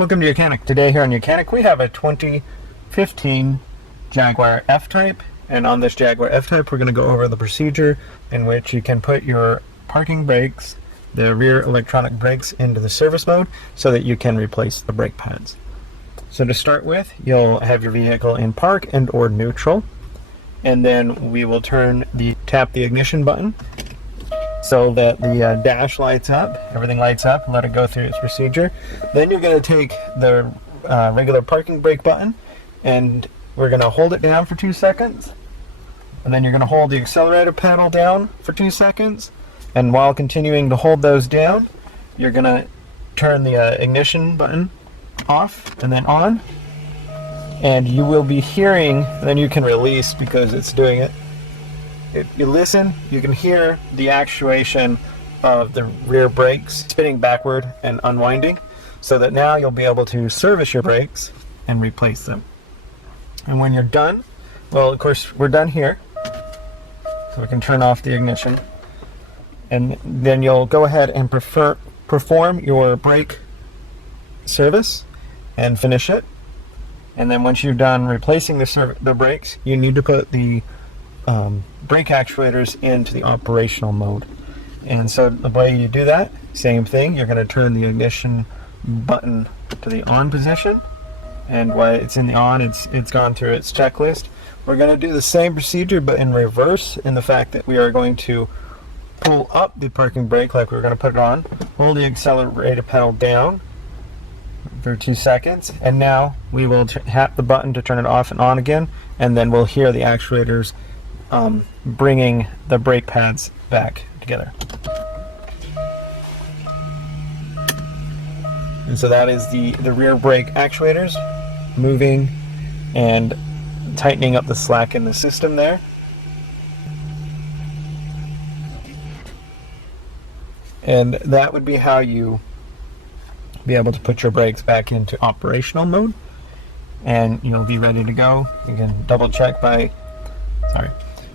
Welcome to YOUCANIC. Today here on YOUCANIC we have a 2015 Jaguar F-Type, and on this Jaguar F-Type we're going to go over the procedure in which you can put your parking brakes, the rear electronic brakes, into the service mode so that you can replace the brake pads. So to start with, you'll have your vehicle in park and or neutral, and then we will tap the ignition button so that the dash lights up, everything lights up, and let it go through its procedure. Then you're going to take the regular parking brake button and we're going to hold it down for 2 seconds, and then you're going to hold the accelerator pedal down for 2 seconds, and while continuing to hold those down, you're going to turn the ignition button off and then on, and you will be hearing, then you can release because it's doing it. If you listen, you can hear the actuation of the rear brakes spinning backward and unwinding, so that now you'll be able to service your brakes and replace them. And when you're done, well, of course, we're done here, so we can turn off the ignition, and then you'll go ahead and perform your brake service and finish it. And then once you're done replacing the brakes, you need to put the brake actuators into the operational mode. And so the way you do that, same thing, you're going to turn the ignition button to the on position, and while it's in the on, it's gone through its checklist. We're going to do the same procedure but in reverse, in the fact that we are going to pull up the parking brake like we're going to put it on, hold the accelerator pedal down for 2 seconds, and now we will tap the button to turn it off and on again, and then we'll hear the actuators bringing the brake pads back together. And so that is the rear brake actuators moving and tightening up the slack in the system there. And that would be how you be able to put your brakes back into operational mode, and you'll be ready to go. You can double check by,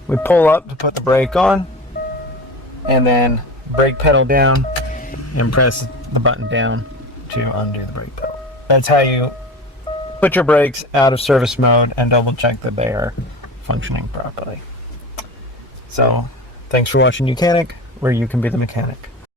we pull up to put the brake on, and then brake pedal down and press the button down to undo the brake pedal. That's how you put your brakes out of service mode and double check that they are functioning properly. So thanks for watching YOUCANIC, where you can be the mechanic.